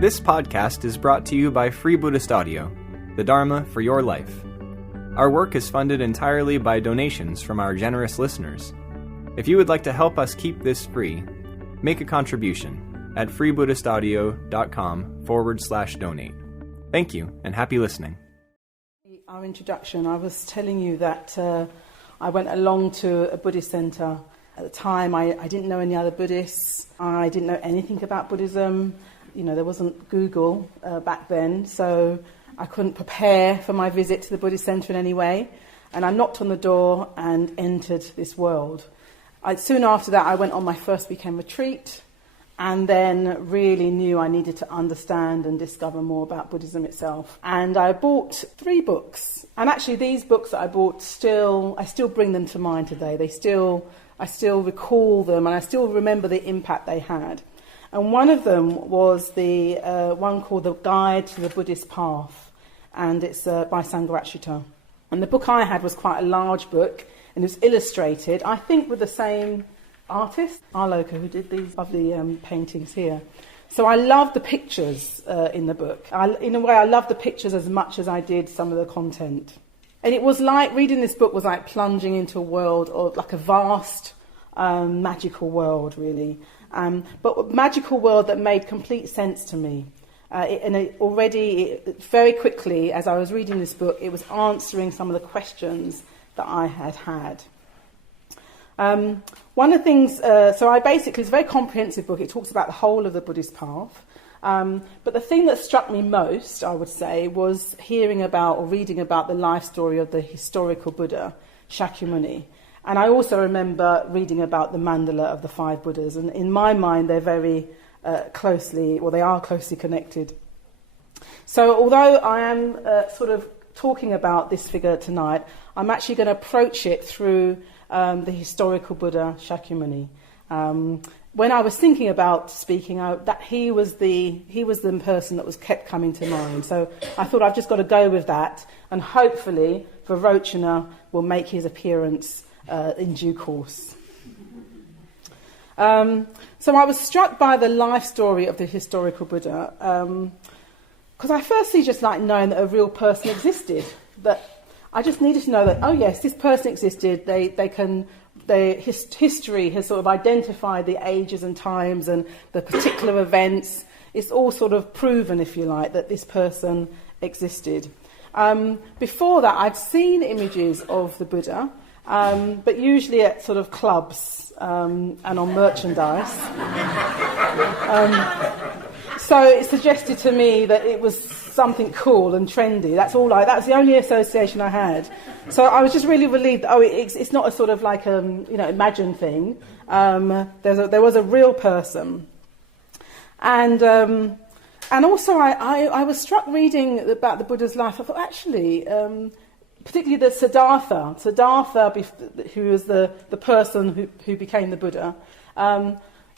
This podcast is brought to you by Free Buddhist Audio, the Dharma for your life. Our work is funded entirely by donations from our generous listeners. If you would like to help us keep this free, make a contribution at freebuddhistaudio.com/donate. Thank you, and happy listening. Our introduction, I was telling you that I went along to a Buddhist centre. At the time, I didn't know any other Buddhists. I didn't know anything about Buddhism. You know, there wasn't Google back then, so I couldn't prepare for my visit to the Buddhist centre in any way. And I knocked on the door and entered this world. Soon after that, I went on my first weekend retreat, and then really knew I needed to understand and discover more about Buddhism itself. And I bought 3 books. And actually these books that I bought, I still bring them to mind today. I still recall them, and I still remember the impact they had. And one of them was the one called The Guide to the Buddhist Path, and it's by Suryagupta. And the book I had was quite a large book, and it was illustrated, I think with the same artist, Arloka, who did these lovely paintings here. So I loved the pictures in the book. In a way, I loved the pictures as much as I did some of the content. And it was like, reading this book was like plunging into a world of, like a vast magical world, really. But a magical world that made complete sense to me. Very quickly, as I was reading this book, it was answering some of the questions that I had had. One of the things, it's a very comprehensive book. It talks about the whole of the Buddhist path. But the thing that struck me most, I would say, was hearing about or reading about the life story of the historical Buddha, Shakyamuni. And I also remember reading about the mandala of the 5 Buddhas. And in my mind, they're very they are closely connected. So although I am sort of talking about this figure tonight, I'm actually going to approach it through the historical Buddha Shakyamuni. When I was thinking about speaking, he was the person that was kept coming to mind. So I thought I've just got to go with that, and hopefully Vairocana will make his appearance in due course. So I was struck by the life story of the historical Buddha, because I firstly just like knowing that a real person existed. That I just needed to know that, oh yes, this person existed. History has sort of identified the ages and times and the particular events. It's all sort of proven, if you like, that this person existed. Before that, I'd seen images of the Buddha, but usually at sort of clubs and on merchandise. So it suggested to me that it was something cool and trendy. That's the only association I had. So I was just really relieved. It's not a sort of like imagined thing. There was a real person, and also I was struck reading about the Buddha's life. I thought actually, particularly the Siddhartha, who was the person who became the Buddha.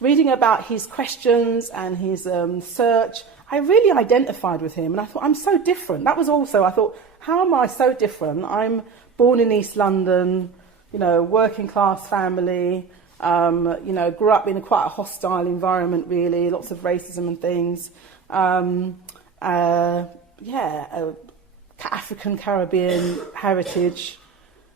Reading about his questions and his search, I really identified with him, and I thought, I'm so different. That was also, I thought, how am I so different? I'm born in East London, working class family, grew up in quite a hostile environment, really, lots of racism and things. African Caribbean heritage.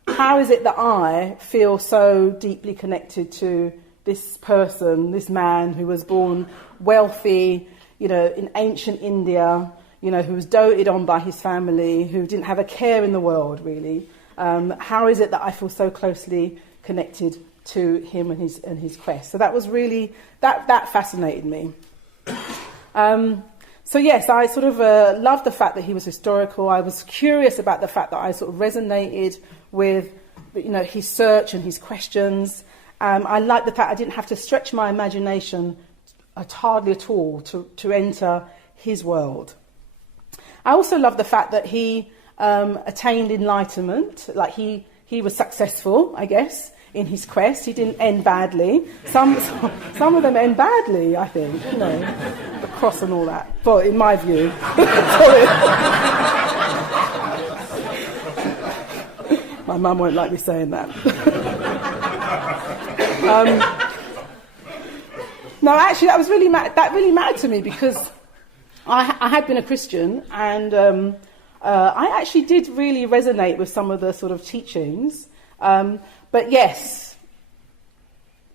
How is it that I feel so deeply connected to this person, this man who was born wealthy, in ancient India, who was doted on by his family, who didn't have a care in the world, really? How is it that I feel so closely connected to him and his quest? So that was really, that fascinated me. So yes, I sort of loved the fact that he was historical. I was curious about the fact that I sort of resonated with, his search and his questions. I liked the fact I didn't have to stretch my imagination hardly at all to enter his world. I also love the fact that he attained enlightenment, like he was successful, I guess, in his quest. He didn't end badly. Some of them end badly, I think, the cross and all that. Well, in my view. My mum won't like me saying that. No, actually, that really mattered to me, because I had been a Christian, and I actually did really resonate with some of the sort of teachings. But yes,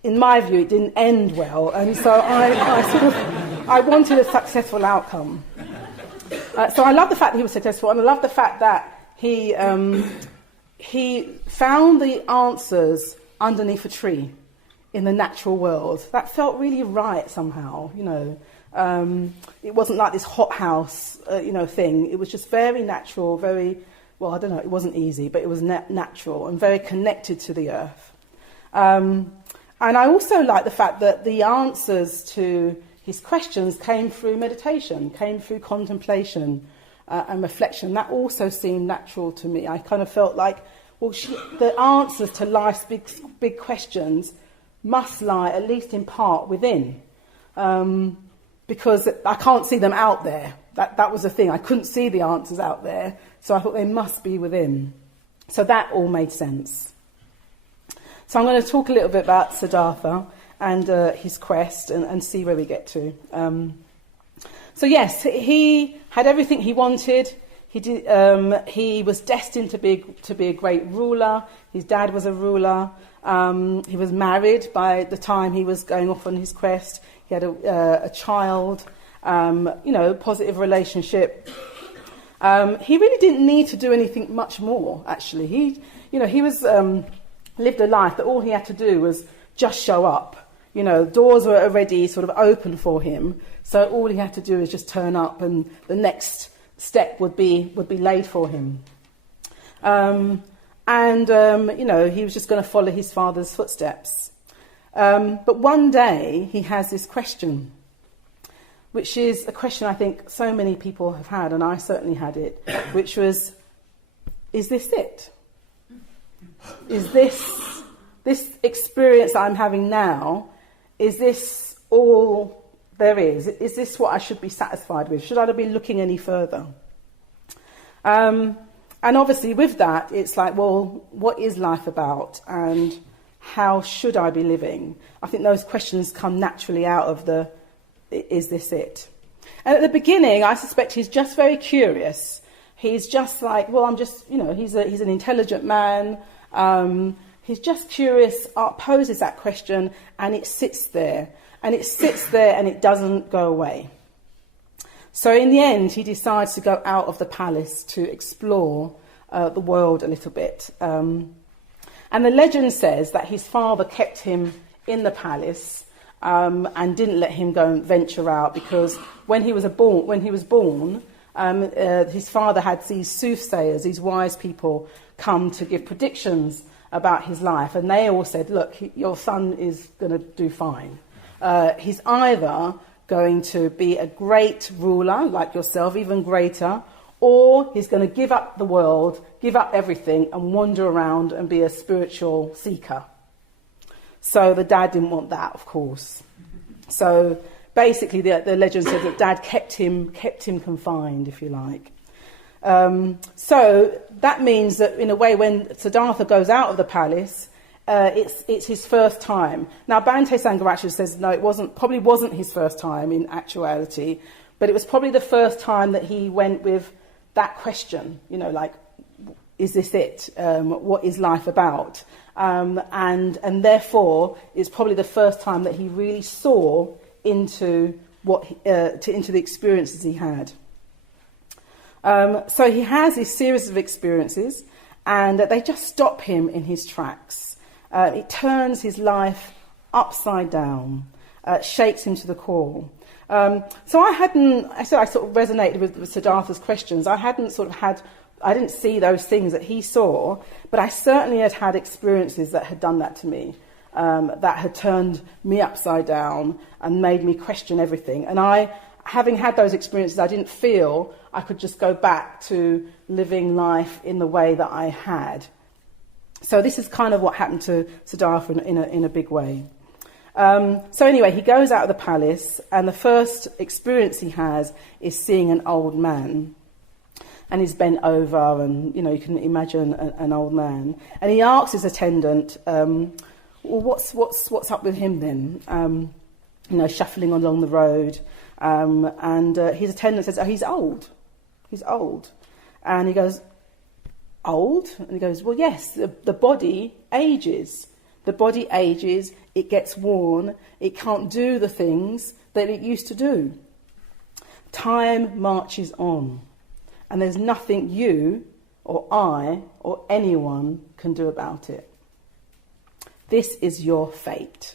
in my view, it didn't end well, and so I wanted a successful outcome. So I love the fact that he was successful, and I love the fact that he found the answers underneath a tree in the natural world. That felt really right somehow, you know. It wasn't like this hothouse, thing. It was just very natural, very, well, I don't know, it wasn't easy, but it was natural and very connected to the earth. And I also like the fact that the answers to his questions came through meditation, came through contemplation and reflection. That also seemed natural to me. I kind of felt like, well, the answers to life's big questions must lie, at least in part, within. Because I can't see them out there. That was the thing. I couldn't see the answers out there, so I thought they must be within. So that all made sense. So I'm going to talk a little bit about Siddhartha and his quest and see where we get to. So yes, he had everything he wanted. He was destined to be a great ruler. His dad was a ruler. He was married by the time he was going off on his quest. He had a child, positive relationship. He really didn't need to do anything much more, actually. He was lived a life that all he had to do was just show up. You know, doors were already sort of open for him, so all he had to do is just turn up, and the next step would be laid for him. He was just going to follow his father's footsteps. But one day he has this question, which is a question I think so many people have had, and I certainly had it, which was, is this it? Is this experience that I'm having now, is this all there is? Is this what I should be satisfied with? Should I be looking any further? And obviously with that, it's like, well, what is life about? And how should I be living? I think those questions come naturally out of the, is this it? And at the beginning, I suspect he's just very curious. He's just like, well, he's an intelligent man. He's just curious, poses that question, and it sits there. And it sits there and it doesn't go away. So in the end, he decides to go out of the palace to explore the world a little bit. And the legend says that his father kept him in the palace and didn't let him go and venture out, because when he was born, his father had these soothsayers, these wise people, come to give predictions about his life, and they all said, look, your son is going to do fine. He's either going to be a great ruler like yourself, even greater, or he's going to give up the world, give up everything, and wander around and be a spiritual seeker. So the dad didn't want that, of course. So basically the legend says that dad kept him confined, if you like. So that means that in a way, when Siddhartha goes out of the palace, it's his first time. Now Bhante Sangharakshita says no, probably wasn't his first time in actuality, but it was probably the first time that he went with that question, like, is this it? What is life about? And therefore it's probably the first time that he really saw into into the experiences he had. So he has this series of experiences, and they just stop him in his tracks. It turns his life upside down, shakes him to the core. So I sort of resonated with Siddhartha's questions. I didn't see those things that he saw, but I certainly had experiences that had done that to me, that had turned me upside down and made me question everything. And having had those experiences, I didn't feel I could just go back to living life in the way that I had. So this is kind of what happened to Siddhartha in a big way. So anyway, he goes out of the palace, and the first experience he has is seeing an old man. And he's bent over, and, you can imagine an old man. And he asks his attendant, well, what's up with him then? Shuffling along the road. And his attendant says, oh, he's old. He's old. And he goes, old? And he goes, well, yes, the body ages. The body ages, it gets worn, it can't do the things that it used to do. Time marches on, and there's nothing you or I or anyone can do about it. This is your fate.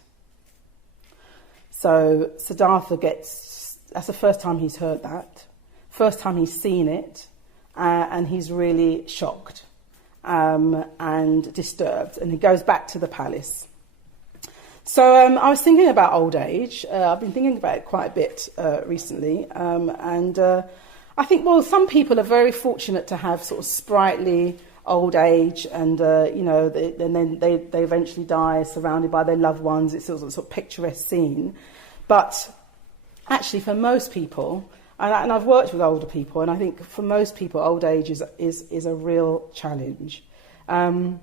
So Siddhartha that's the first time he's heard that, first time he's seen it, and he's really shocked and disturbed, and he goes back to the palace. So I was thinking about old age. I've been thinking about it quite a bit recently, and I think, well, some people are very fortunate to have sort of sprightly old age, and then they eventually die surrounded by their loved ones. It's a sort of picturesque scene, but actually, for most people, and I've worked with older people, and I think for most people, old age is a real challenge. And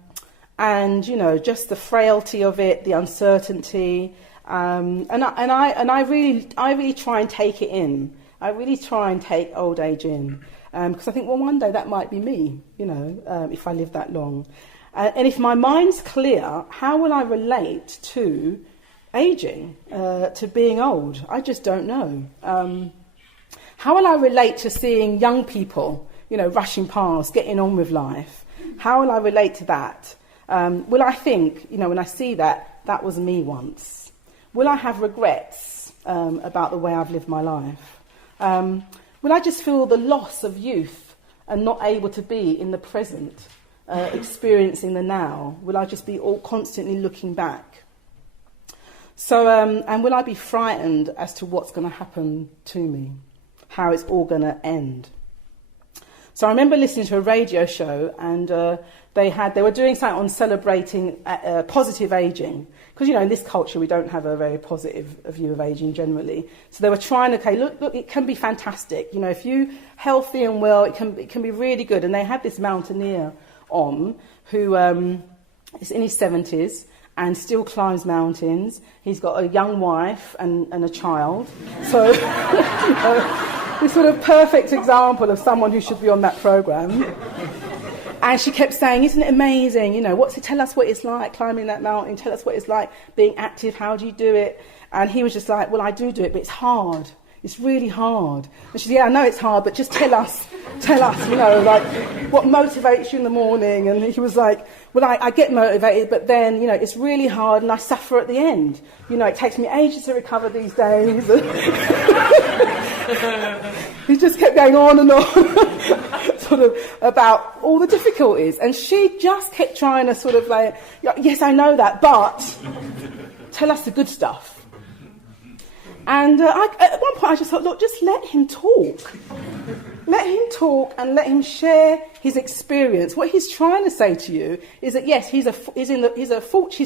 just the frailty of it, the uncertainty, and I really try and take it in. I really try and take old age in, because I think, well, one day that might be me, if I live that long. And if my mind's clear, how will I relate to aging, to being old? I just don't know. How will I relate to seeing young people, rushing past, getting on with life? How will I relate to that? Will I think, when I see that was me once? Will I have regrets about the way I've lived my life? Will I just feel the loss of youth and not able to be in the present, experiencing the now? Will I just be all constantly looking back? So, and will I be frightened as to what's going to happen to me? How it's all going to end? So I remember listening to a radio show, and they were doing something on celebrating positive aging, because in this culture we don't have a very positive view of aging generally. So they were trying to look, it can be fantastic. If you're healthy and well, it can be really good. And they had this mountaineer on who is in his 70s and still climbs mountains. He's got a young wife and a child. So this sort of perfect example of someone who should be on that programme. And she kept saying, isn't it amazing? Tell us what it's like climbing that mountain. Tell us what it's like being active. How do you do it? And he was just like, well, I do it, but it's hard. It's really hard. And she said, yeah, I know it's hard, but just tell us, what motivates you in the morning? And he was like, well, I get motivated, but then, it's really hard and I suffer at the end. It takes me ages to recover these days. He just kept going on and on, sort of about all the difficulties. And she just kept trying to sort of like, yes, I know that, but tell us the good stuff. And at one point I just thought, look, just let him talk. Let him talk and let him share his experience. What he's trying to say to you is that, yes, he's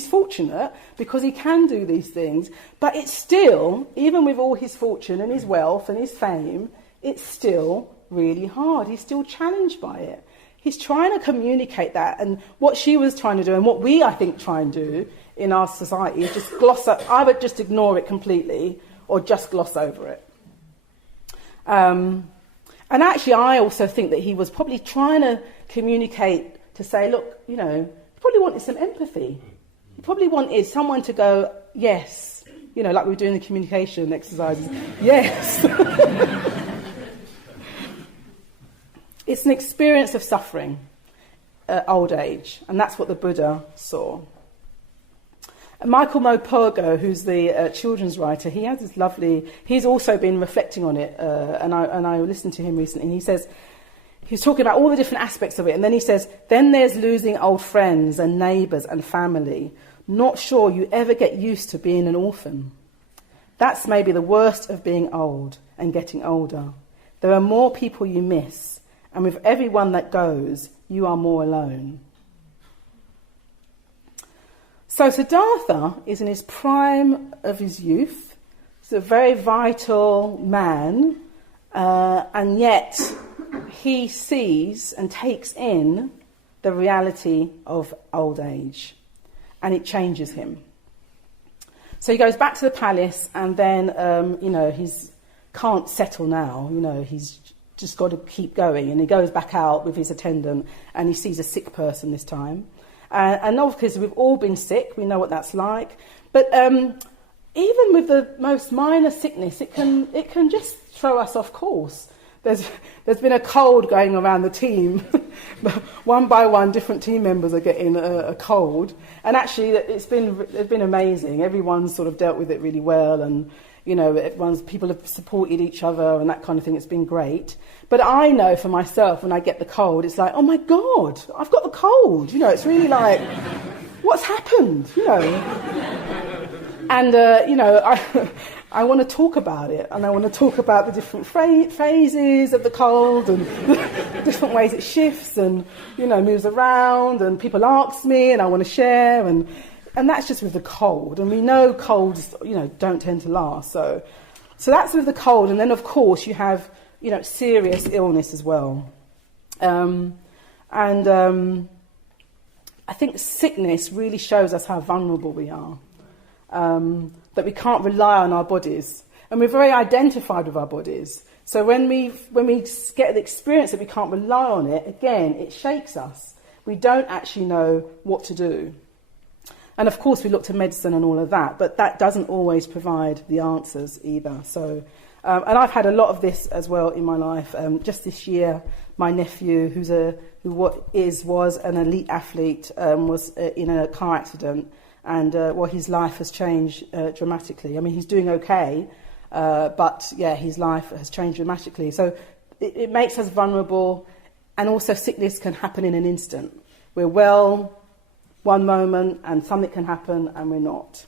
fortunate because he can do these things, but it's still, even with all his fortune and his wealth and his fame, it's still really hard. He's still challenged by it. He's trying to communicate that, and what she was trying to do, and what we, I think, try and do in our society is just gloss up, either just ignore it completely or just gloss over it. And actually, I also think that he was probably trying to communicate to say, look, he probably wanted some empathy. He probably wanted someone to go, yes, like we were doing the communication exercises, yes. It's an experience of suffering, old age, and that's what the Buddha saw. Michael Mopogo, who's the children's writer, he has this lovely... He's also been reflecting on it, and I listened to him recently, and he says... He's talking about all the different aspects of it, and then he says, then there's losing old friends and neighbours and family. Not sure you ever get used to being an orphan. That's maybe the worst of being old and getting older. There are more people you miss, and with everyone that goes, you are more alone. So Siddhartha is in his prime of his youth. He's a very vital man, and yet he sees and takes in the reality of old age, and it changes him. So he goes back to the palace, and then, he's can't settle now, he's just got to keep going. And he goes back out with his attendant and he sees a sick person this time. And obviously we've all been sick, we know what that's like. But even with the most minor sickness, it can just throw us off course. There's been a cold going around the team. One by one, different team members are getting a cold. And actually, it's been amazing. Everyone's sort of dealt with it really well, and people have supported each other and that kind of thing. It's been great. But I know for myself, when I get the cold, it's like, oh my God, I've got the cold. It's really like, what's happened? And I want to talk about it, and I want to talk about the different phases of the cold and different ways it shifts and, moves around, and people ask me and I want to share, and that's just with the cold. And we know colds, don't tend to last. So that's with the cold. And then, of course, you have, serious illness as well. I think sickness really shows us how vulnerable we are. That we can't rely on our bodies, and we're very identified with our bodies. So when we get the experience that we can't rely on it, again, it shakes us. We don't actually know what to do. And of course, we look to medicine and all of that, but that doesn't always provide the answers either. So, and I've had a lot of this as well in my life. Just this year, my nephew, was an elite athlete, was in a car accident. And his life has changed dramatically. I mean, he's doing okay, but his life has changed dramatically. So it makes us vulnerable, and also sickness can happen in an instant. We're well one moment, and something can happen, and we're not.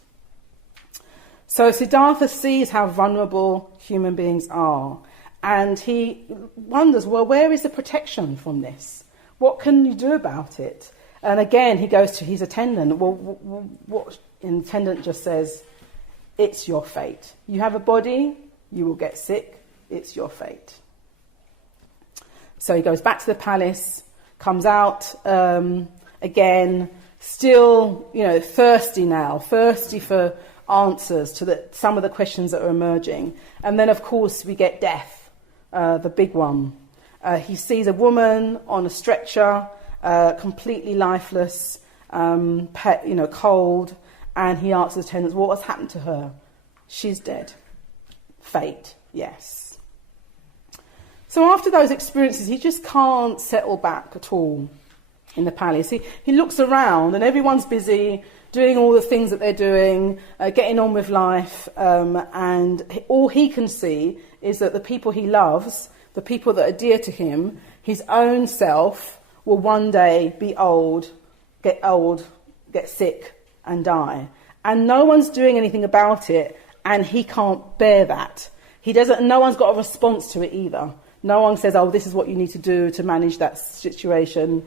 So Siddhartha sees how vulnerable human beings are, and he wonders, well, where is the protection from this? What can you do about it? And again, he goes to his attendant. Well, what the attendant just says, it's your fate. You have a body, you will get sick, it's your fate. So he goes back to the palace, comes out again, still, thirsty for answers to some of the questions that are emerging. And then, of course, we get death, the big one. He sees a woman on a stretcher, completely lifeless, cold, and he asks the attendants, what has happened to her? She's dead. Fate, yes. So after those experiences, he just can't settle back at all in the palace. He looks around, and everyone's busy doing all the things that they're doing, getting on with life, and all he can see is that the people he loves, the people that are dear to him, his own self, will one day be old, get sick, and die. And no one's doing anything about it, and he can't bear that. No one's got a response to it either. No one says, oh, this is what you need to do to manage that situation.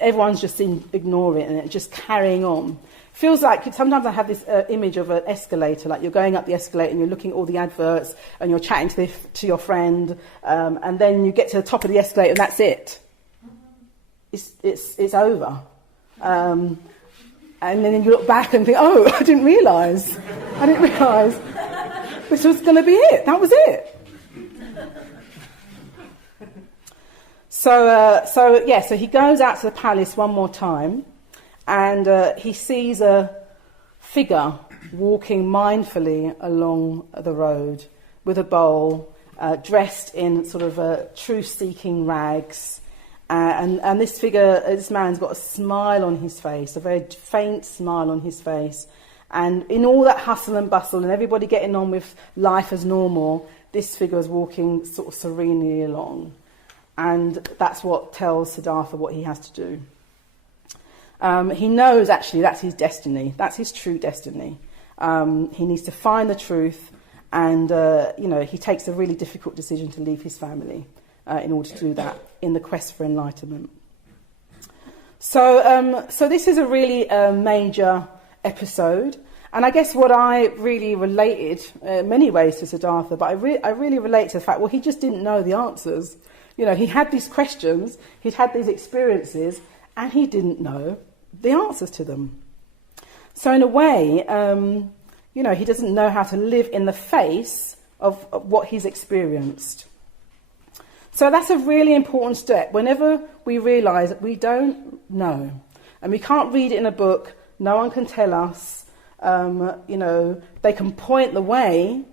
Everyone's just ignoring it and just carrying on. Feels like, sometimes I have this image of an escalator, like you're going up the escalator and you're looking at all the adverts and you're chatting to your friend, and then you get to the top of the escalator and that's it. It's over. And then you look back and think, oh, I didn't realise this was going to be it. That was it. So he goes out to the palace one more time, and he sees a figure walking mindfully along the road with a bowl, dressed in sort of truth-seeking rags. And this man's got a smile on his face, a very faint smile on his face. And in all that hustle and bustle and everybody getting on with life as normal, this figure is walking sort of serenely along. And that's what tells Siddhartha what he has to do. He knows, actually, that's his destiny. That's his true destiny. He needs to find the truth, and he takes a really difficult decision to leave his family in order to do that in the quest for enlightenment. So this is a really major episode, and I guess what I really related in many ways to Siddhartha, but I really relate to the fact, well, he just didn't know the answers. He had these questions, he'd had these experiences, and he didn't know the answers to them. So in a way, he doesn't know how to live in the face of what he's experienced. So that's a really important step. Whenever we realise that we don't know, and we can't read it in a book, no one can tell us, they can point the way,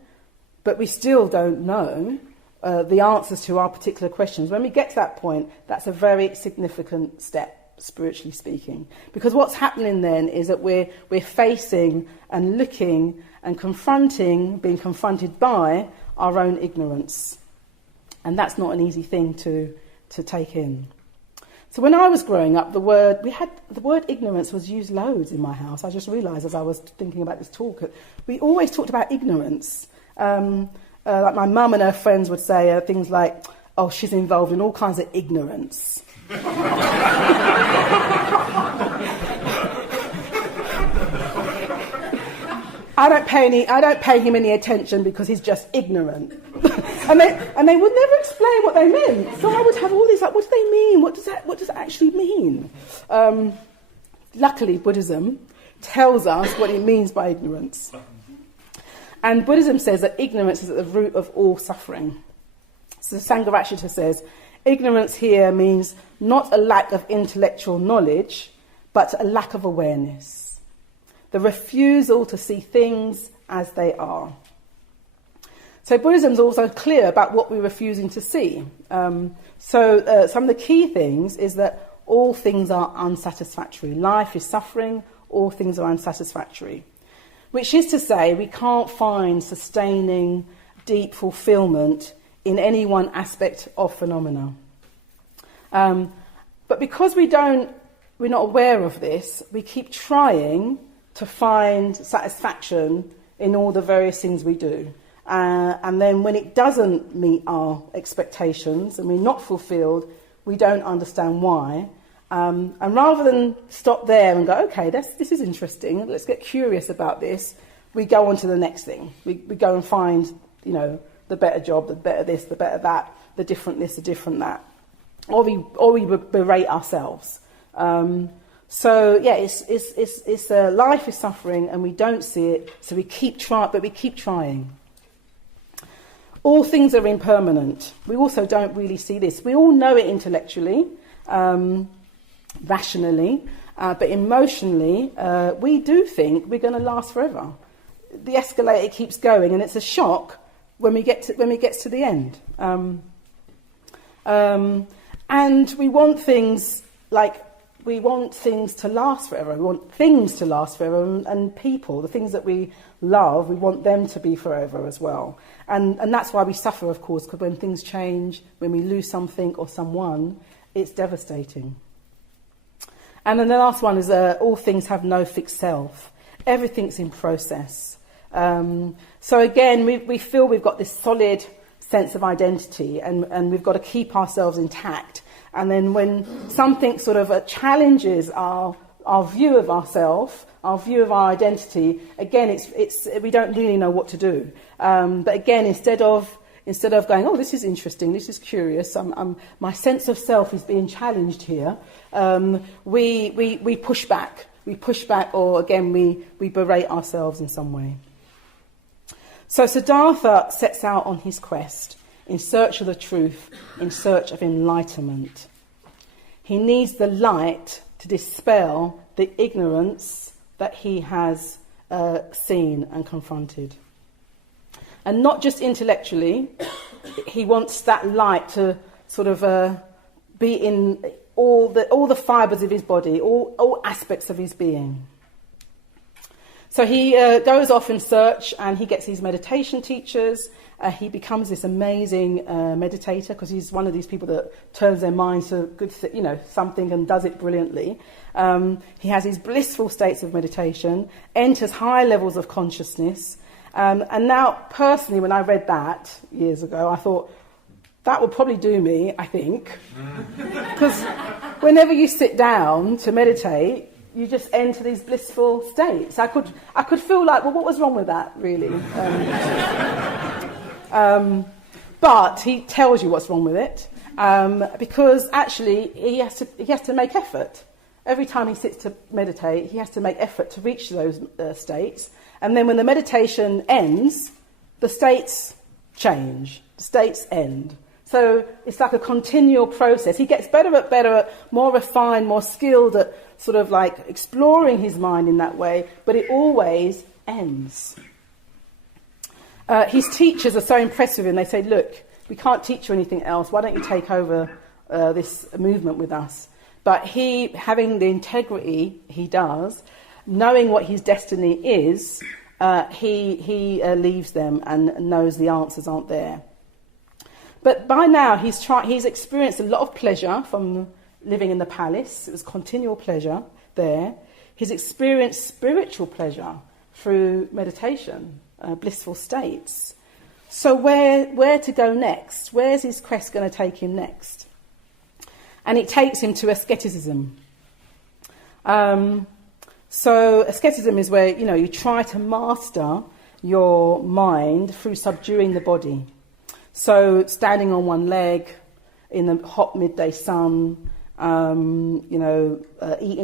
but we still don't know the answers to our particular questions. When we get to that point, that's a very significant step, spiritually speaking. Because what's happening then is that we're facing and looking and being confronted by our own ignorance. And that's not an easy thing to take in. So when I was growing up, the word ignorance was used loads in my house. I just realised as I was thinking about this talk, we always talked about ignorance. Like my mum and her friends would say things like, "Oh, she's involved in all kinds of ignorance." I don't pay him any attention because he's just ignorant. and they would never explain what they meant. So I would have all these, like, what do they mean? What does that actually mean? Luckily, Buddhism tells us what it means by ignorance. And Buddhism says that ignorance is at the root of all suffering. So Sangharakshita says, ignorance here means not a lack of intellectual knowledge, but a lack of awareness. The refusal to see things as they are. So Buddhism is also clear about what we're refusing to see. So some of the key things is that all things are unsatisfactory. Life is suffering, all things are unsatisfactory. Which is to say, we can't find sustaining, deep fulfillment in any one aspect of phenomena. But because we're not aware of this, we keep trying to find satisfaction in all the various things we do. And then when it doesn't meet our expectations and we're not fulfilled, we don't understand why. And rather than stop there and go, okay, this is interesting, let's get curious about this, we go on to the next thing. We go and find, the better job, the better this, the better that, the different this, the different that. Or we berate ourselves. So yeah, it's life is suffering and we don't see it, so we keep trying. All things are impermanent. We also don't really see this. We all know it intellectually, rationally, but emotionally, we do think we're going to last forever. The escalator keeps going, and it's a shock when we get to the end. And we want things to last forever. We want things to last forever, and people, the things that we love, we want them to be forever as well. And that's why we suffer, of course, because when things change, when we lose something or someone, it's devastating. And then the last one is all things have no fixed self. Everything's in process. So again, we feel we've got this solid sense of identity and we've got to keep ourselves intact. And then when something sort of challenges our view of ourselves, our view of our identity, again, it's we don't really know what to do. But again, instead of going, oh, this is interesting, this is curious, my sense of self is being challenged here, we push back. We push back, or again, we berate ourselves in some way. So Siddhartha sets out on his quest in search of the truth, in search of enlightenment. He needs the light to dispel the ignorance that he has seen and confronted. And not just intellectually, he wants that light to sort of be in all the fibres of his body, all aspects of his being. So he goes off in search, and he gets these meditation teachers. He becomes this amazing meditator, because he's one of these people that turns their mind to good, something and does it brilliantly. He has these blissful states of meditation, enters high levels of consciousness. And now, personally, when I read that years ago, I thought, that would probably do me, I think. Because whenever you sit down to meditate, you just enter these blissful states. I could feel like, well, what was wrong with that, really? But he tells you what's wrong with it, because actually he has to make effort. Every time he sits to meditate, he has to make effort to reach those states. And then when the meditation ends, the states change. The states end. So it's like a continual process. He gets better, more refined, more skilled at sort of like exploring his mind in that way, but it always ends. His teachers are so impressed with him. They say, look, we can't teach you anything else. Why don't you take over this movement with us? But he, having the integrity he does, knowing what his destiny is, he leaves them and knows the answers aren't there. But by now he's experienced a lot of pleasure from living in the palace. It was continual pleasure there. He's experienced spiritual pleasure through meditation, blissful states. So where to go next? Where's his quest going to take him next? And it takes him to asceticism. So asceticism is where, you try to master your mind through subduing the body. So standing on one leg in the hot midday sun, eating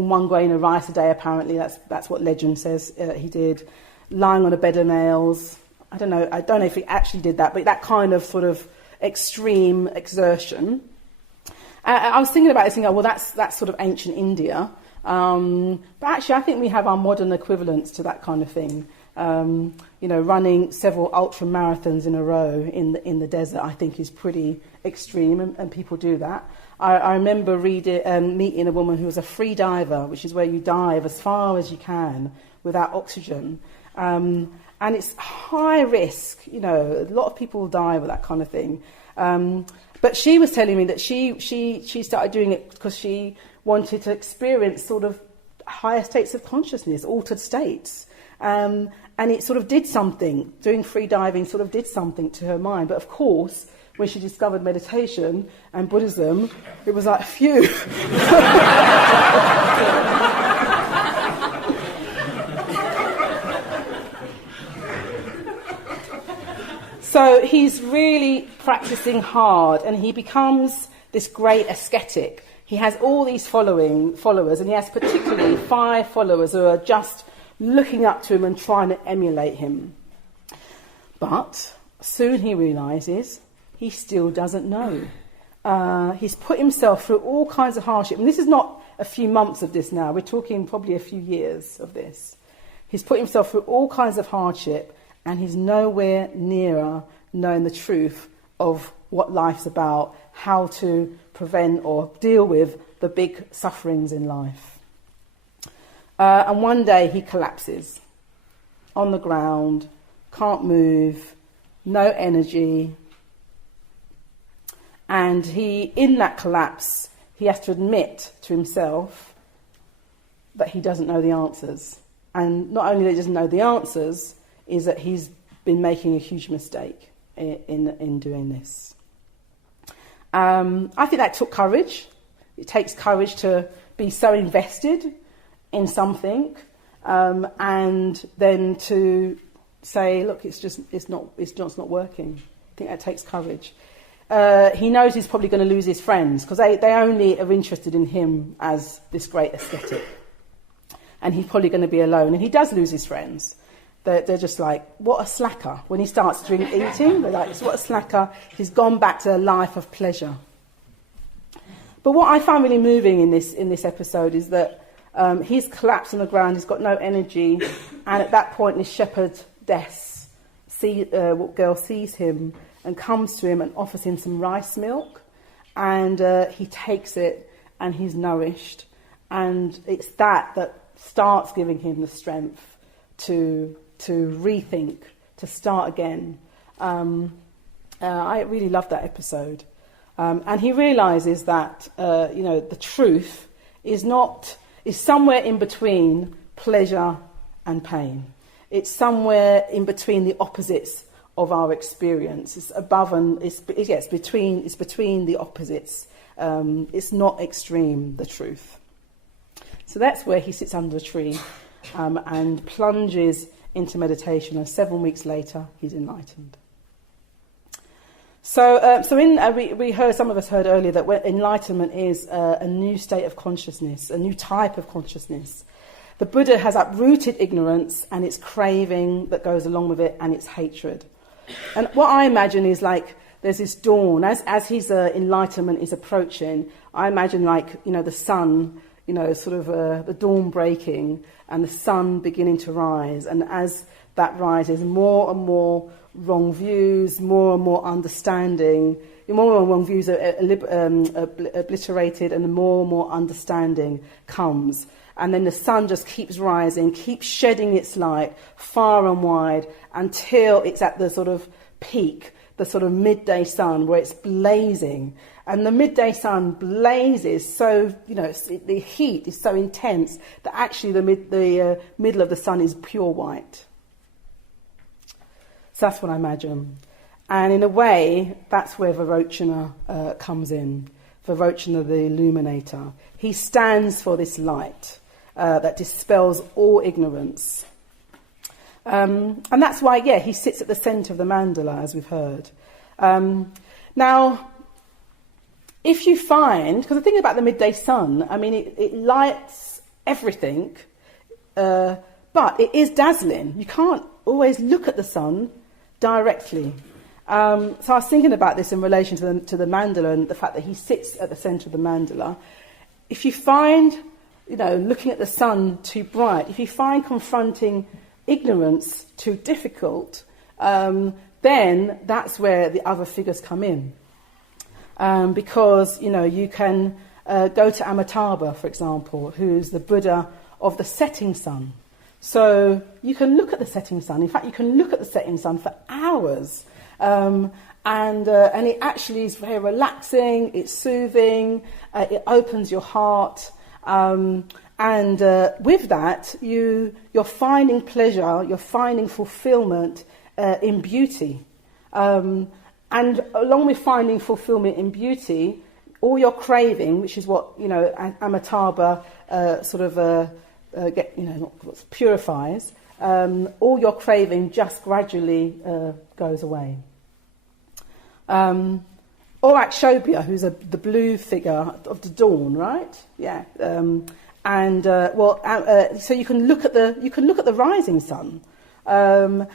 1 grain of rice a day, apparently, that's what legend says he did. Lying on a bed of nails. I don't know if he actually did that, but that kind of sort of extreme exertion. I was thinking about it, thinking, well, that's sort of ancient India. But actually, I think we have our modern equivalents to that kind of thing. Running several ultra marathons in a row in the desert, I think is pretty extreme, and people do that. I remember meeting a woman who was a free diver, which is where you dive as far as you can without oxygen. And it's high risk, a lot of people die with that kind of thing. But she was telling me that she started doing it because she wanted to experience sort of higher states of consciousness, altered states. And it sort of did something, doing free diving sort of did something to her mind. But of course, when she discovered meditation and Buddhism, it was like, phew. So he's really practicing hard, and he becomes this great ascetic. He has all these followers, and he has particularly 5 followers who are just looking up to him and trying to emulate him. But soon he realises he still doesn't know. He's put himself through all kinds of hardship. And this is not a few months of this now. We're talking probably a few years of this. He's put himself through all kinds of hardship, and he's nowhere nearer knowing the truth of what life's about, how to prevent or deal with the big sufferings in life. And one day he collapses on the ground, can't move, no energy. And in that collapse, he has to admit to himself that he doesn't know the answers. And not only that he doesn't know the answers, is that he's been making a huge mistake in doing this. I think that took courage. It takes courage to be so invested in something, and then to say, look, it's not working. I think that takes courage. He knows he's probably going to lose his friends because they only are interested in him as this great ascetic, and he's probably going to be alone. And he does lose his friends. They're just like, what a slacker. When he starts eating, they're like, what a slacker. He's gone back to a life of pleasure. But what I found really moving in this episode is that he's collapsed on the ground, he's got no energy, and at that point his shepherdess girl sees him and comes to him and offers him some rice milk, and he takes it and he's nourished, and it's that starts giving him the strength to rethink, to start again. I really loved that episode. And he realises that the truth is somewhere in between pleasure and pain. It's somewhere in between the opposites of our experience. It's above and it's between the opposites. It's not extreme, the truth. So that's where he sits under a tree and plunges into meditation, and 7 weeks later he's enlightened. So some of us heard earlier that enlightenment is a new state of consciousness, a new type of consciousness. The Buddha has uprooted ignorance and its craving that goes along with it, and its hatred. And what I imagine is like there's this dawn. As his enlightenment is approaching, I imagine like, the sun, sort of the dawn breaking and the sun beginning to rise. And as that rises, more and more wrong views, more and more understanding, more and more wrong views are obliterated, and more understanding comes. And then the sun just keeps rising, keeps shedding its light far and wide until it's at the sort of peak, the sort of midday sun where it's blazing. And the midday sun blazes so, the heat is so intense that actually the middle of the sun is pure white. So that's what I imagine. And in a way, that's where Vairocana comes in. Vairocana, the illuminator. He stands for this light that dispels all ignorance. And that's why, he sits at the centre of the mandala, as we've heard. Now, if you find, because the thing about the midday sun, I mean, it lights everything, but it is dazzling. You can't always look at the sun directly. So I was thinking about this in relation to the mandala and the fact that he sits at the centre of the mandala. If you find, looking at the sun too bright, if you find confronting ignorance too difficult, then that's where the other figures come in. Because, you can go to Amitabha, for example, who's the Buddha of the setting sun. So you can look at the setting sun. In fact, you can look at the setting sun for hours. And it actually is very relaxing, it's soothing, it opens your heart. And with that, you're finding pleasure, you're finding fulfillment in beauty. And along with finding fulfillment in beauty, all your craving, which is what, Amitabha purifies, all your craving just gradually goes away. Or Akshobhya, who's the blue figure of the dawn, right? Yeah. So you can look at the rising sun, and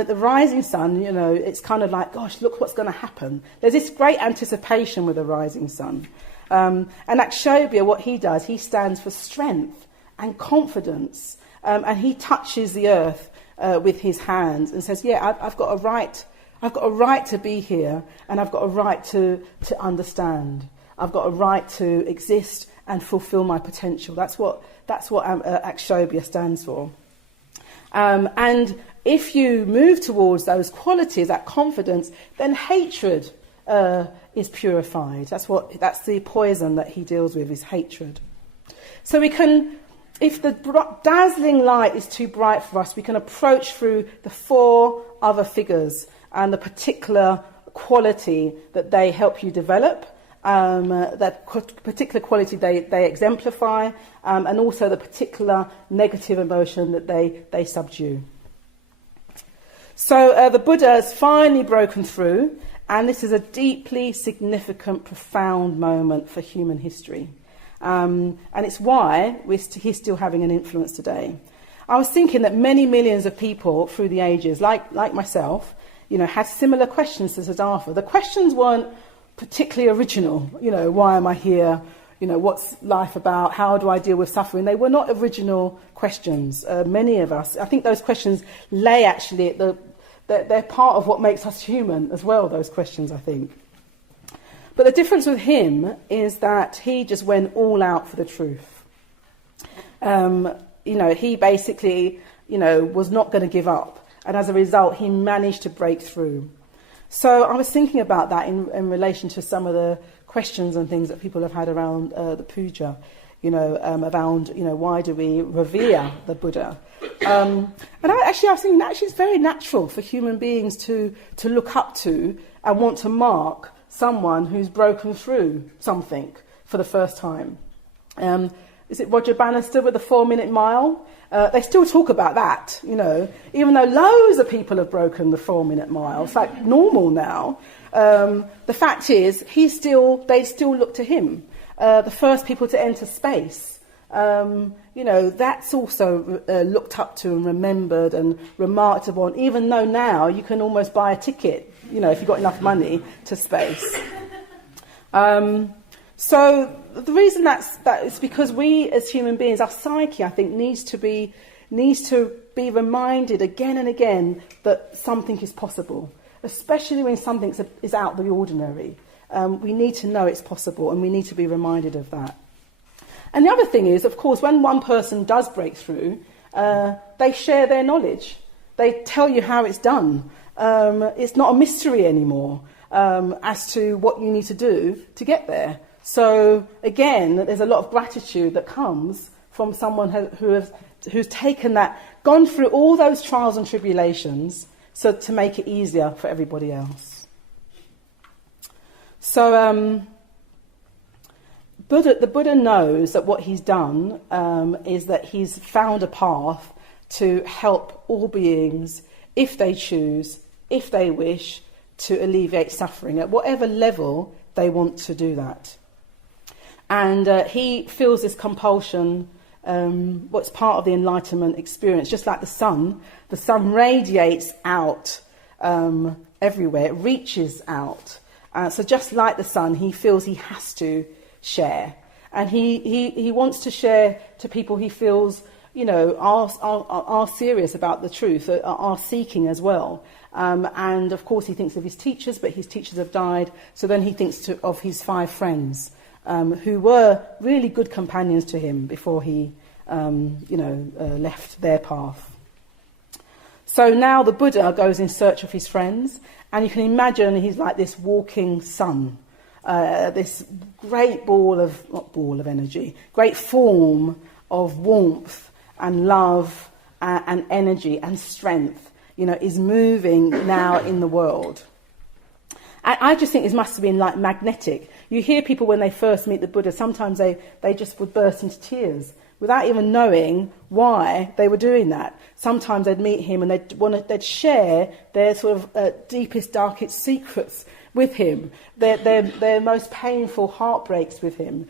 at the rising sun, it's kind of like, gosh, look what's going to happen. There's this great anticipation with the rising sun. And Akshobhya, what he does, he stands for strength and confidence, and he touches the earth with his hands and says, I've got a right to be here, and I've got a right to understand. I've got a right to exist and fulfill my potential. That's what Akshobhya stands for. And if you move towards those qualities, that confidence, then hatred is purified. That's the poison that he deals with, is hatred. So we can, if the dazzling light is too bright for us, we can approach through the four other figures and the particular quality that they help you develop, that particular quality they exemplify, and also the particular negative emotion that they subdue. So the Buddha has finally broken through, and this is a deeply significant, profound moment for human history. And it's why he's still having an influence today. I was thinking that many millions of people through the ages, like myself, had similar questions to Siddhartha. The questions weren't particularly original. Why am I here? What's life about? How do I deal with suffering? They were not original questions. Many of us, I think those questions lay actually they're part of what makes us human as well, those questions, I think. But the difference with him is that he just went all out for the truth. He basically, was not going to give up. And as a result, he managed to break through. So I was thinking about that in relation to some of the questions and things that people have had around the puja, around, why do we revere the Buddha? And I was thinking, actually, it's very natural for human beings to look up to and want to mark someone who's broken through something for the first time. Is it Roger Bannister with the 4-minute mile? They still talk about that, even though loads of people have broken the 4-minute mile. It's like normal now. The fact is, they still look to him. The first people to enter space, That's also looked up to and remembered and remarked upon, even though now you can almost buy a ticket, if you've got enough money, to space. So the reason that is because we as human beings, our psyche, I think, needs to be reminded again and again that something is possible, especially when something is out of the ordinary. We need to know it's possible, and we need to be reminded of that. And the other thing is, of course, when one person does break through, they share their knowledge. They tell you how it's done. It's not a mystery anymore as to what you need to do to get there. So, again, there's a lot of gratitude that comes from someone who's taken that, gone through all those trials and tribulations, so to make it easier for everybody else. So, the Buddha knows that what he's done is that he's found a path to help all beings, if they choose, if they wish, to alleviate suffering at whatever level they want to do that. And he feels this compulsion, what's part of the enlightenment experience, just like the sun. The sun radiates out everywhere, it reaches out. So just like the sun, he feels he has to share. And he wants to share to people he feels, are serious about the truth, are seeking as well. And of course he thinks of his teachers, but his teachers have died. So then he thinks of his 5 friends, who were really good companions to him before he, left their path. So now the Buddha goes in search of his friends, and you can imagine he's like this walking sun, this great great form of warmth and love and energy and strength, is moving now in the world. And I just think it must have been like magnetic. You hear people when they first meet the Buddha, sometimes they just would burst into tears without even knowing why they were doing that. Sometimes they'd meet him and they'd share their sort of deepest, darkest secrets with him, their most painful heartbreaks with him.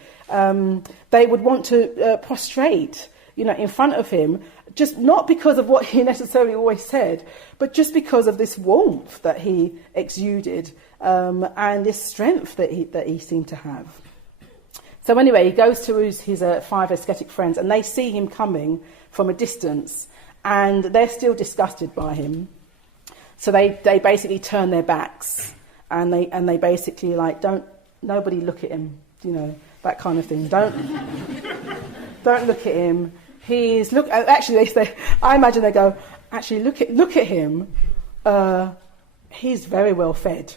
They would want to prostrate, in front of him, just not because of what he necessarily always said, but just because of this warmth that he exuded, and this strength that he seemed to have. So anyway, he goes to his 5 ascetic friends, and they see him coming from a distance, and they're still disgusted by him. So they basically turn their backs, and they basically nobody look at him, that kind of thing. Don't look at him. Actually, they say, I imagine they go, actually look at him. He's very well fed.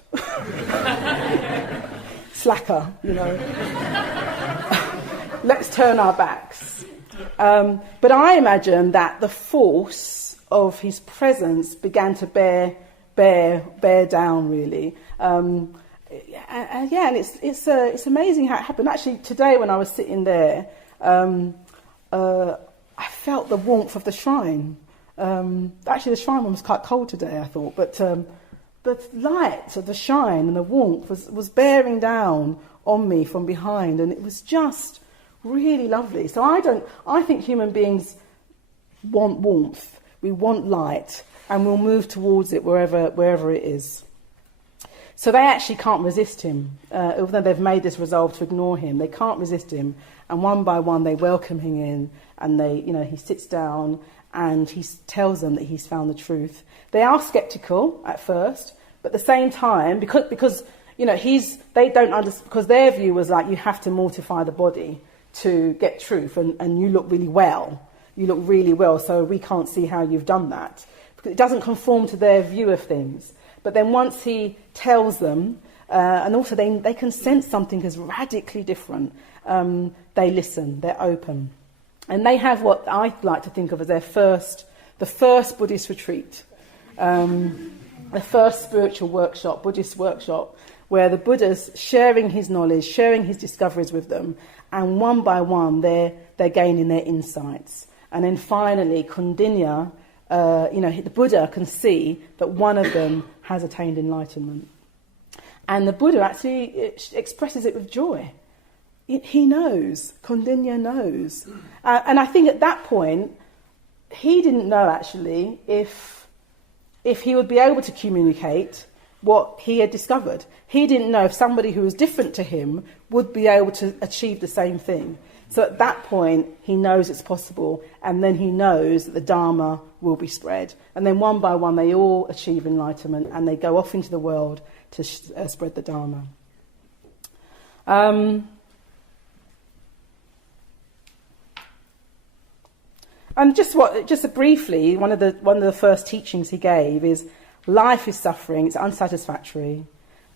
Slacker, Let's turn our backs. But I imagine that the force of his presence began to bear down, really. And it's amazing how it happened. Actually, today when I was sitting there, I felt the warmth of the shrine. Actually, the shrine was quite cold today, I thought, but the light of the shine and the warmth was bearing down on me from behind, and it was just really lovely. So I think human beings want warmth, we want light, and we'll move towards it wherever it is. So they actually can't resist him, even though they've made this resolve to ignore him. They can't resist him, and one by one they welcome him in, and he sits down and he tells them that he's found the truth. They are sceptical at first, but at the same time, because they don't understand, because their view was like, you have to mortify the body to get truth, and you look really well. You look really well, so we can't see how you've done that, because it doesn't conform to their view of things. But then once he tells them, and also they can sense something is radically different, they listen, they're open. And they have what I like to think of as the first Buddhist retreat, the first spiritual workshop, Buddhist workshop, where the Buddha's sharing his knowledge, sharing his discoveries with them, and one by one they're gaining their insights. And then finally, Kundinya, the Buddha can see that one of them has attained enlightenment. And the Buddha actually expresses it with joy. he knows. Kondanya knows. And I think at that point, he didn't know actually if he would be able to communicate what he had discovered. He didn't know if somebody who was different to him would be able to achieve the same thing. So at that point, he knows it's possible, and then he knows that the Dharma will be spread. And then one by one, they all achieve enlightenment, and they go off into the world to spread the Dharma. And just briefly, one of the first teachings he gave is life is suffering, it's unsatisfactory.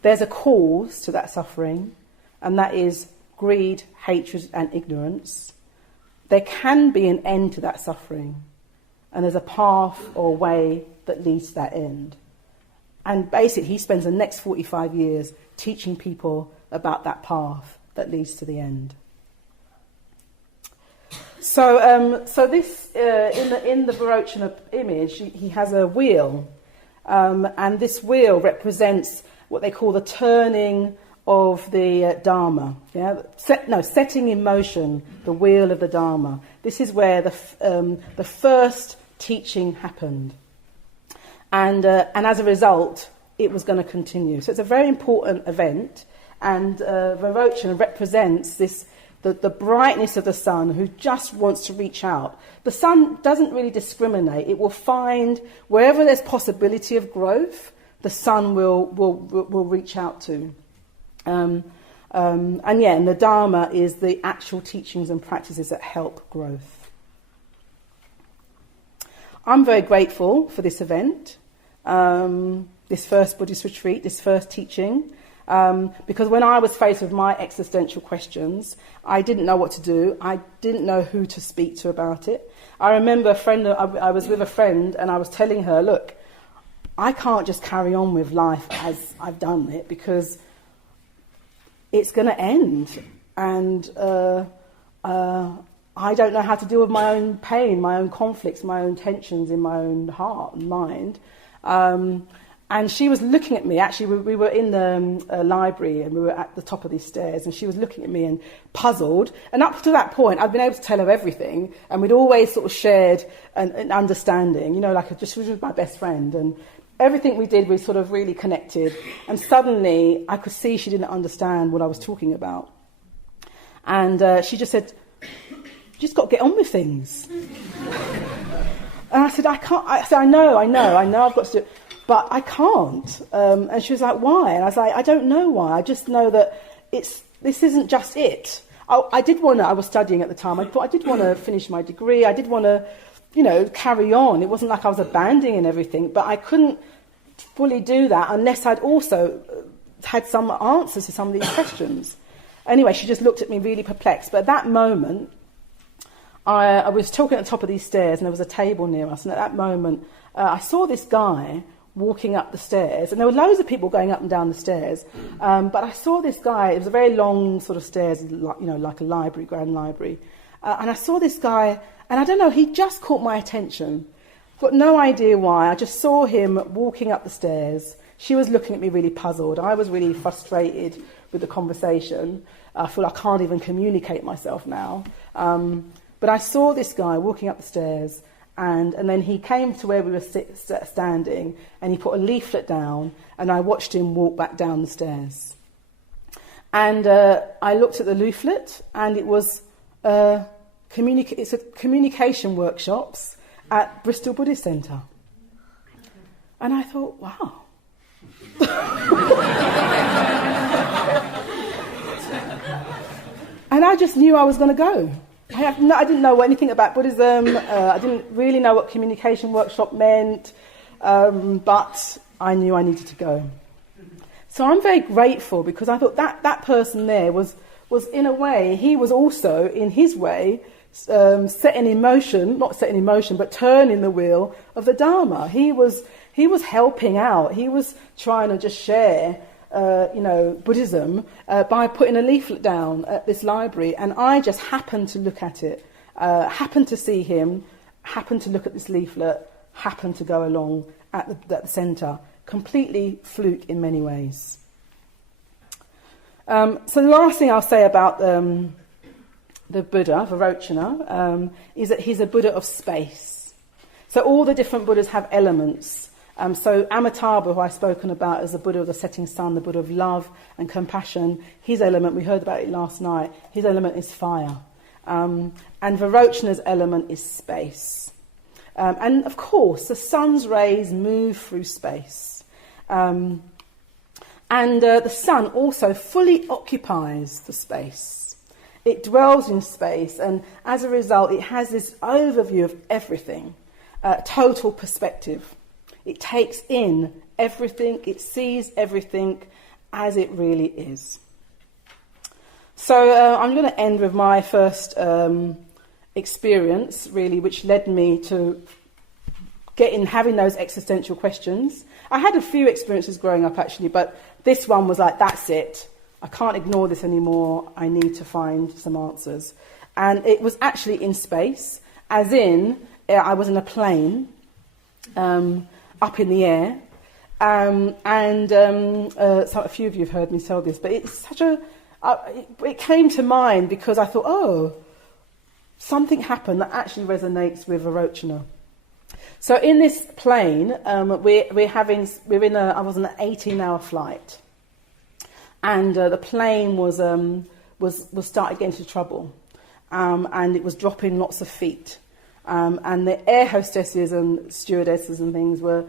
There's a cause to that suffering, and that is greed, hatred and ignorance. There can be an end to that suffering, and there's a path or way that leads to that end. And basically he spends the next 45 years teaching people about that path that leads to the end. So this in the Vairocana image, he has a wheel, and this wheel represents what they call the turning of the Dharma. Yeah, setting in motion the wheel of the Dharma. This is where the first teaching happened, and as a result, it was going to continue. So it's a very important event, and Vairocana represents this. The brightness of the sun, who just wants to reach out. The sun doesn't really discriminate. It will find wherever there's possibility of growth, the sun will reach out to. And the Dharma is the actual teachings and practices that help growth. I'm very grateful for this event, this first Buddhist retreat, this first teaching. Because when I was faced with my existential questions, I didn't know what to do. I didn't know who to speak to about it. I remember I was with a friend and I was telling her, look, I can't just carry on with life as I've done it because it's going to end. And I don't know how to deal with my own pain, my own conflicts, my own tensions in my own heart and mind. And she was looking at me. Actually, we were in the library and we were at the top of these stairs, and she was looking at me and puzzled. And up to that point, I'd been able to tell her everything, and we'd always sort of shared an understanding, she was my best friend. And everything we did, we sort of really connected. And suddenly, I could see she didn't understand what I was talking about. And she just said, "You just got to get on with things." And I said, "I can't." I said, I know, I've got to do it. But I can't. And she was like, "Why?" And I was like, "I don't know why. I just know that this isn't just it." I was studying at the time. I did want to finish my degree. I did want to, carry on. It wasn't like I was abandoning everything, but I couldn't fully do that unless I'd also had some answers to some of these questions. Anyway, she just looked at me really perplexed. But at that moment, I was talking at the top of these stairs, and there was a table near us. And at that moment, I saw this guy walking up the stairs, and there were loads of people going up and down the stairs, but I saw this guy. It was a very long sort of stairs, like a library, grand library, and I saw this guy, and I don't know, he just caught my attention. Got no idea why. I just saw him walking up the stairs. She was looking at me really puzzled. I was really frustrated with the conversation. I feel I can't even communicate myself now, but I saw this guy walking up the stairs. And then he came to where we were standing, and he put a leaflet down, and I watched him walk back down the stairs. And I looked at the leaflet, and it was it's a communication workshops at Bristol Buddhist Centre. And I thought, wow. And I just knew I was going to go. I didn't know anything about Buddhism. I didn't really know what communication workshop meant, but I knew I needed to go. So I'm very grateful, because I thought that person there was in a way, he was also in his way setting in motion, but turning the wheel of the Dharma. He was helping out. He was trying to just share Buddhism by putting a leaflet down at this library, and I just happened to look at it, happened to see him, happened to look at this leaflet, happened to go along at the centre. Completely fluke in many ways. So the last thing I'll say about the Buddha, Vairocana, is that he's a Buddha of space. So all the different Buddhas have elements. So Amitabha, who I've spoken about as the Buddha of the setting sun, the Buddha of love and compassion, his element, we heard about it last night, his element is fire. And Vairocana's element is space. And of course, the sun's rays move through space. And the sun also fully occupies the space. It dwells in space, and as a result, it has this overview of everything, total perspective. It takes in everything, it sees everything as it really is. So I'm going to end with my first experience, really, which led me to having those existential questions. I had a few experiences growing up, actually, but this one was like, that's it. I can't ignore this anymore. I need to find some answers. And it was actually in space, as in I was in a plane up in the air. So a few of you have heard me tell this, but it's such it came to mind because I thought, oh, something happened that actually resonates with Vairocana. So in this plane, I was on an 18-hour flight, and the plane was starting to get into trouble, and it was dropping lots of feet, and the air hostesses and stewardesses and things were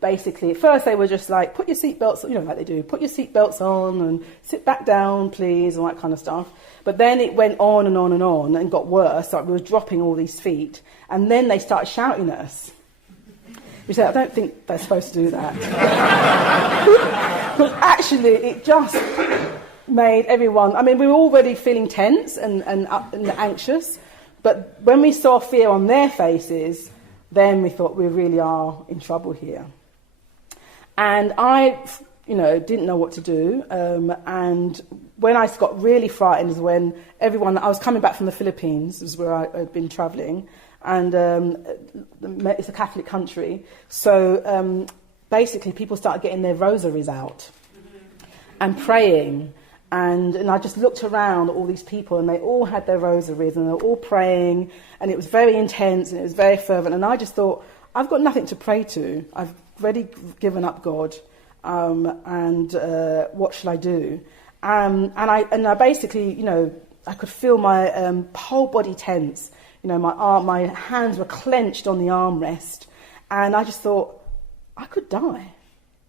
basically, at first they were just like, put your seatbelts, like they do, put your seatbelts on and sit back down, please, and that kind of stuff. But then it went on and on and on and got worse. Like we were dropping all these feet, and then they started shouting at us. We said, I don't think they're supposed to do that. But actually, it just made everyone, we were already feeling tense and anxious, but when we saw fear on their faces, then we thought we really are in trouble here. And I, didn't know what to do. And when I got really frightened is when I was coming back from the Philippines, is where I had been travelling. And it's a Catholic country. So basically people started getting their rosaries out and praying. And I just looked around at all these people, and they all had their rosaries, and they were all praying, and it was very intense, and it was very fervent. And I just thought, I've got nothing to pray to. I've already given up God, and what shall I do? And I basically, I could feel my whole body tense. My hands were clenched on the armrest, and I just thought, I could die.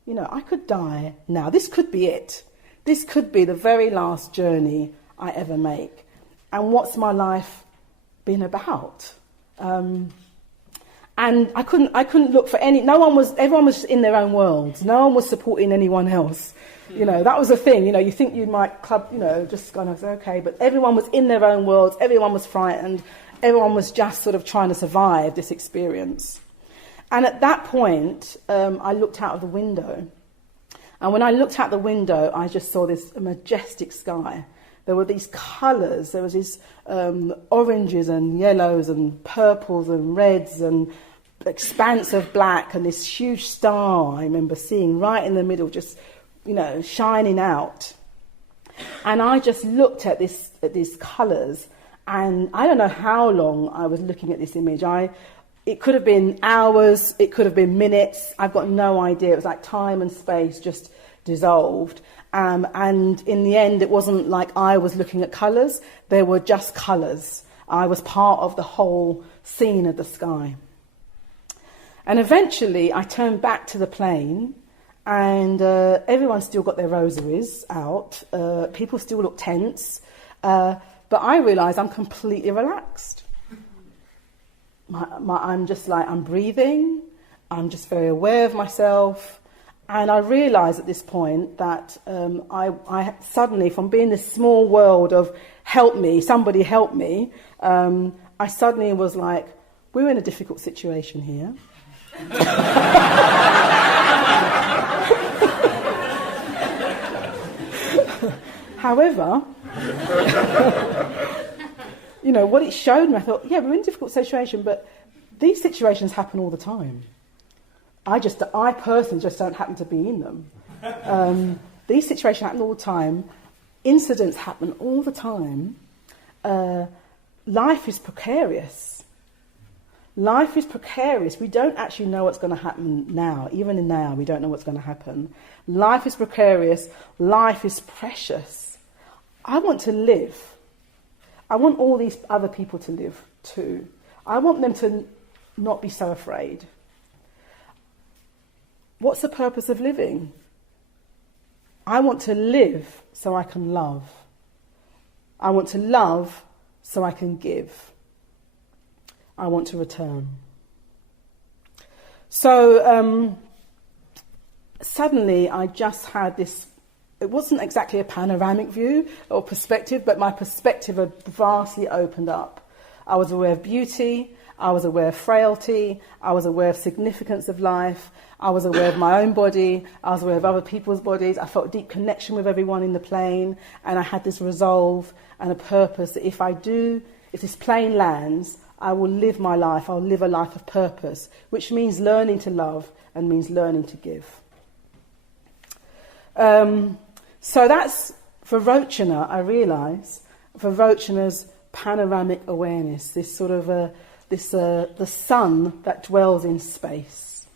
I could die now. This could be it. This could be the very last journey I ever make. And what's my life been about? And I couldn't look for everyone was in their own worlds. No one was supporting anyone else. That was the thing. You think you might just kind of say, okay, but everyone was in their own worlds. Everyone was frightened. Everyone was just sort of trying to survive this experience. And at that point, I looked out of the window. And when I looked out the window, I just saw this majestic sky. There were these colours. There was these oranges and yellows and purples and reds and expanse of black, and this huge star I remember seeing right in the middle, just, shining out. And I just looked at these colours, and I don't know how long I was looking at this image. It could have been hours, it could have been minutes, I've got no idea. It was like time and space just dissolved. And in the end, it wasn't like I was looking at colours, there were just colours. I was part of the whole scene of the sky. And eventually I turned back to the plane, and everyone still got their rosaries out, people still look tense, but I realised I'm completely relaxed. I'm just like, I'm breathing, I'm just very aware of myself, and I realised at this point that I suddenly, from being this small world of help me, somebody help me, I suddenly was like, we're in a difficult situation here. However, what it showed me, I thought, yeah, we're in a difficult situation, but these situations happen all the time. I personally just don't happen to be in them. These situations happen all the time. Incidents happen all the time. Life is precarious. Life is precarious. We don't actually know what's going to happen now. Even in now, we don't know what's going to happen. Life is precarious. Life is precious. I want to live. I want all these other people to live too. I want them to not be so afraid. What's the purpose of living? I want to live so I can love. I want to love so I can give. I want to return. So suddenly I just had this, it wasn't exactly a panoramic view or perspective, but my perspective had vastly opened up. I was aware of beauty, I was aware of frailty, I was aware of significance of life, I was aware of my own body, I was aware of other people's bodies, I felt a deep connection with everyone in the plane, and I had this resolve and a purpose that if this plane lands, I will live my life, I'll live a life of purpose, which means learning to love and means learning to give. So that's Vairocana, I realise, Vairocana's panoramic awareness, this sort of the sun that dwells in space.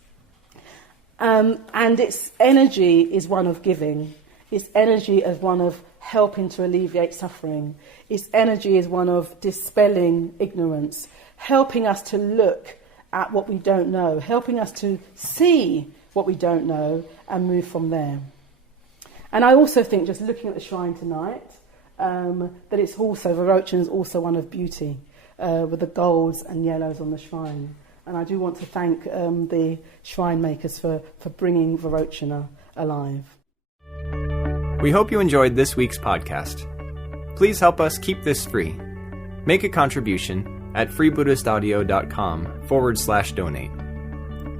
And its energy is one of giving. Its energy is one of helping to alleviate suffering. Its energy is one of dispelling ignorance, helping us to look at what we don't know, helping us to see what we don't know and move from there. And I also think, just looking at the shrine tonight, that it's also, Vairocana is also one of beauty, with the golds and yellows on the shrine. And I do want to thank the shrine makers for bringing Vairocana alive. We hope you enjoyed this week's podcast. Please help us keep this free. Make a contribution at freebuddhistaudio.com/donate.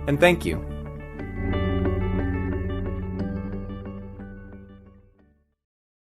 And thank you